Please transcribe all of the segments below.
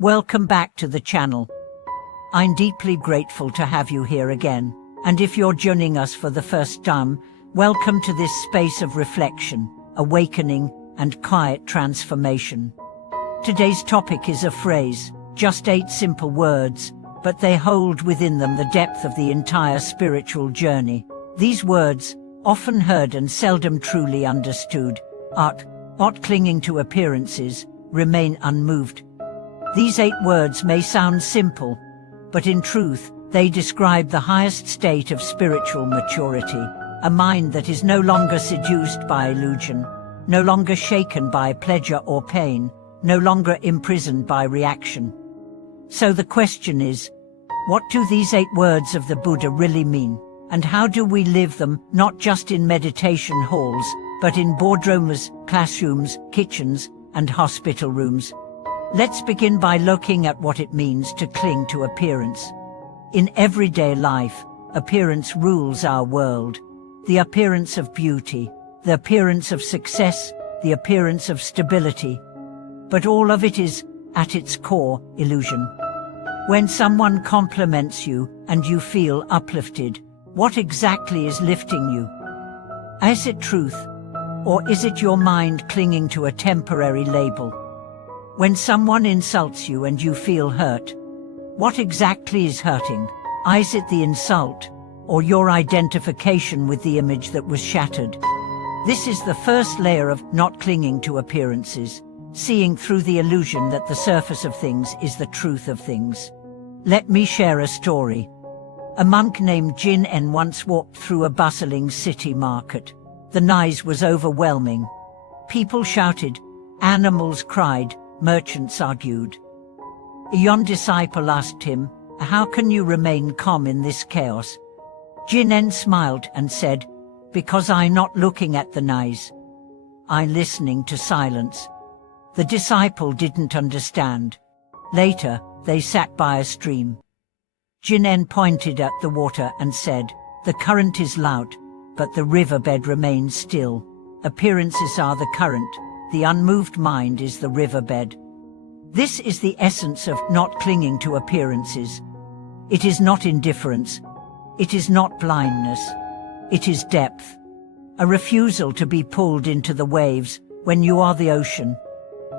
Welcome back to the channel. I'm deeply grateful to have you here again. And if you're joining us for the first time, welcome to this space of reflection, awakening, and quiet transformation. Today's topic is a phrase, just 8 simple words, but they hold within them the depth of the entire spiritual journey. These words, often heard and seldom truly understood, are not clinging to appearances, remain unmoved. These 8 words may sound simple, but in truth, they describe the highest state of spiritual maturity, a mind that is no longer seduced by illusion, no longer shaken by pleasure or pain, no longer imprisoned by reaction. So the question is, what do these 8 words of the Buddha really mean? And how do we live them, not just in meditation halls, but in boardrooms, classrooms, kitchens, and hospital rooms? Let's begin by looking at what it means to cling to appearance. In everyday life, appearance rules our world. The appearance of beauty, the appearance of success, the appearance of stability. But all of it is, at its core, illusion. When someone compliments you and you feel uplifted, what exactly is lifting you? Is it truth, or is it your mind clinging to a temporary label? When someone insults you and you feel hurt, what exactly is hurting? Is it the insult, or your identification with the image that was shattered? This is the first layer of not clinging to appearances, seeing through the illusion that the surface of things is the truth of things. Let me share a story. A monk named Jin-en once walked through a bustling city market. The noise was overwhelming. People shouted, animals cried, merchants argued. A young disciple asked him, "How can you remain calm in this chaos?" Jin-en smiled and said, "Because I'm not looking at the noise. I'm listening to silence." The disciple didn't understand. Later, they sat by a stream. Jin-en pointed at the water and said, "The current is loud, but the riverbed remains still. Appearances are the current, the unmoved mind is the riverbed." This is the essence of not clinging to appearances. It is not indifference. It is not blindness. It is depth. A refusal to be pulled into the waves when you are the ocean.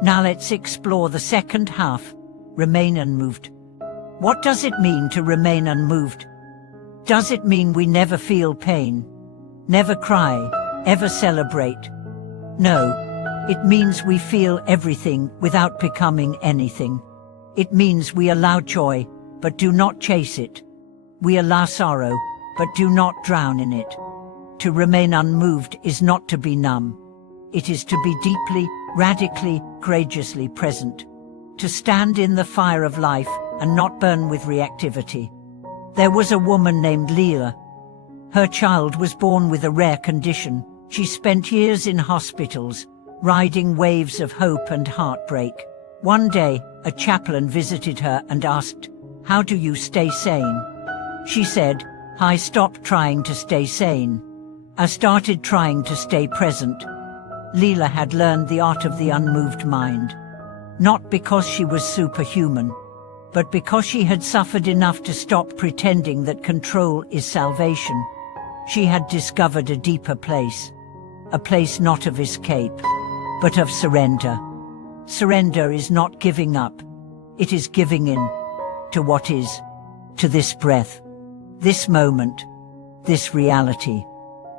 Now let's explore the second half, remain unmoved. What does it mean to remain unmoved? Does it mean we never feel pain, never cry, ever celebrate? No. It means we feel everything without becoming anything. It means we allow joy, but do not chase it. We allow sorrow, but do not drown in it. To remain unmoved is not to be numb. It is to be deeply, radically, courageously present. To stand in the fire of life and not burn with reactivity. There was a woman named Leela. Her child was born with a rare condition. She spent years in hospitals, riding waves of hope and heartbreak. One day, a chaplain visited her and asked, "How do you stay sane?" She said, "I stopped trying to stay sane. I started trying to stay present." Leela had learned the art of the unmoved mind. Not because she was superhuman, but because she had suffered enough to stop pretending that control is salvation. She had discovered a deeper place. A place not of escape, but of surrender. Surrender is not giving up. It is giving in to what is, to this breath, this moment, this reality.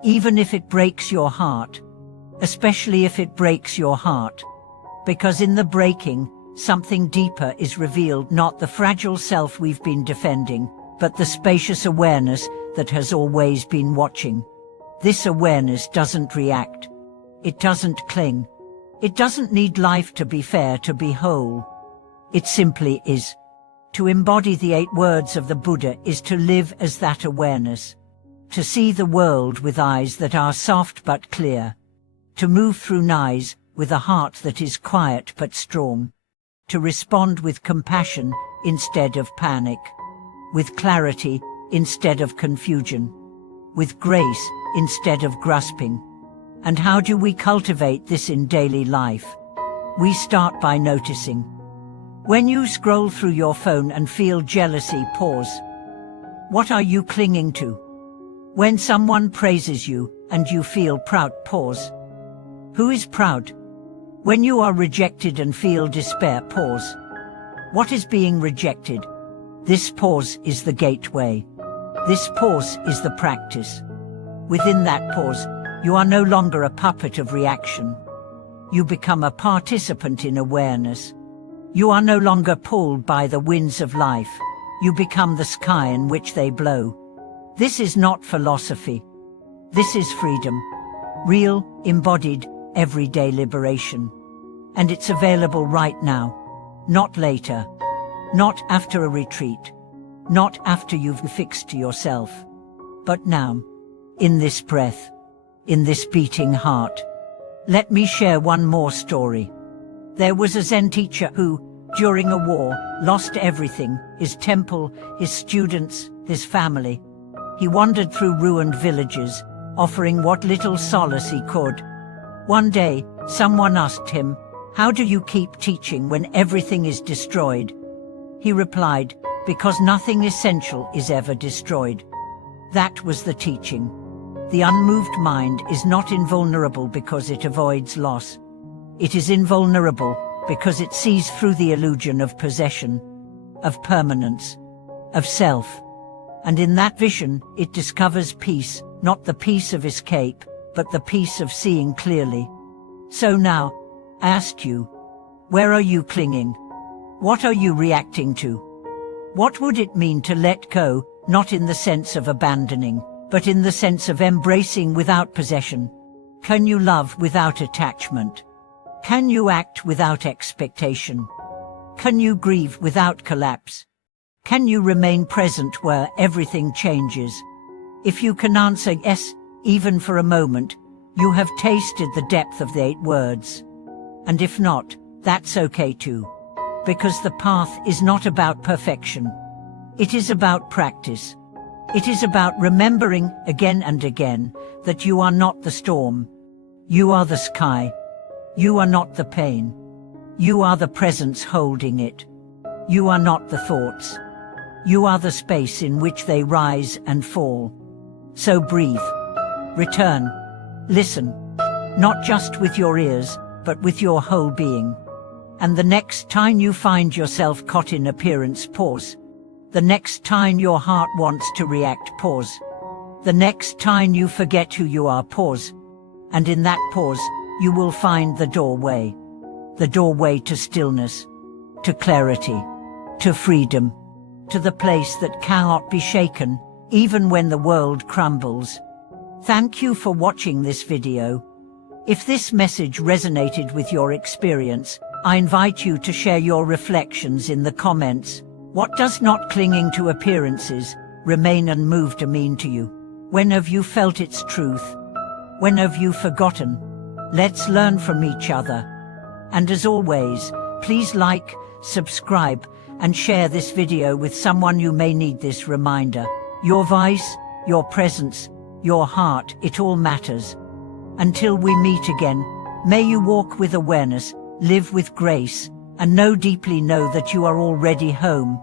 Even if it breaks your heart, especially if it breaks your heart, because in the breaking, something deeper is revealed, not the fragile self we've been defending, but the spacious awareness that has always been watching. This awareness doesn't react. It doesn't cling. It doesn't need life to be fair, to be whole. It simply is. To embody the 8 words of the Buddha is to live as that awareness. To see the world with eyes that are soft but clear. To move through noise with a heart that is quiet but strong. To respond with compassion instead of panic. With clarity instead of confusion. With grace instead of grasping. And how do we cultivate this in daily life? We start by noticing. When you scroll through your phone and feel jealousy, pause. What are you clinging to? When someone praises you and you feel proud, pause. Who is proud? When you are rejected and feel despair, pause. What is being rejected? This pause is the gateway. This pause is the practice. Within that pause, you are no longer a puppet of reaction. You become a participant in awareness. You are no longer pulled by the winds of life. You become the sky in which they blow. This is not philosophy. This is freedom. Real, embodied, everyday liberation. And it's available right now. Not later. Not after a retreat. Not after you've fixed yourself. But now. In this breath. In this beating heart. Let me share one more story. There was a Zen teacher who, during a war, lost everything, his temple, his students, his family. He wandered through ruined villages, offering what little solace he could. One day, someone asked him, "How do you keep teaching when everything is destroyed?" He replied, "Because nothing essential is ever destroyed." That was the teaching. The unmoved mind is not invulnerable because it avoids loss. It is invulnerable because it sees through the illusion of possession, of permanence, of self. And in that vision, it discovers peace, not the peace of escape, but the peace of seeing clearly. So now, I ask you, where are you clinging? What are you reacting to? What would it mean to let go, not in the sense of abandoning, but in the sense of embracing without possession? Can you love without attachment? Can you act without expectation? Can you grieve without collapse? Can you remain present where everything changes? If you can answer yes, even for a moment, you have tasted the depth of the 8 words. And if not, that's okay too. Because the path is not about perfection. It is about practice. It is about remembering again and again that you are not the storm. You are the sky. You are not the pain. You are the presence holding it. You are not the thoughts. You are the space in which they rise and fall. So breathe. Return. Listen. Not just with your ears, but with your whole being. And the next time you find yourself caught in appearance, pause. The next time your heart wants to react, pause. The next time you forget who you are, pause. And in that pause, you will find the doorway. The doorway to stillness, to clarity, to freedom, to the place that cannot be shaken, even when the world crumbles. Thank you for watching this video. If this message resonated with your experience, I invite you to share your reflections in the comments. What does not clinging to appearances, remain unmoved mean to you? When have you felt its truth? When have you forgotten? Let's learn from each other. And as always, please like, subscribe, and share this video with someone who may need this reminder. Your voice, your presence, your heart, it all matters. Until we meet again, may you walk with awareness, live with grace, and deeply know that you are already home.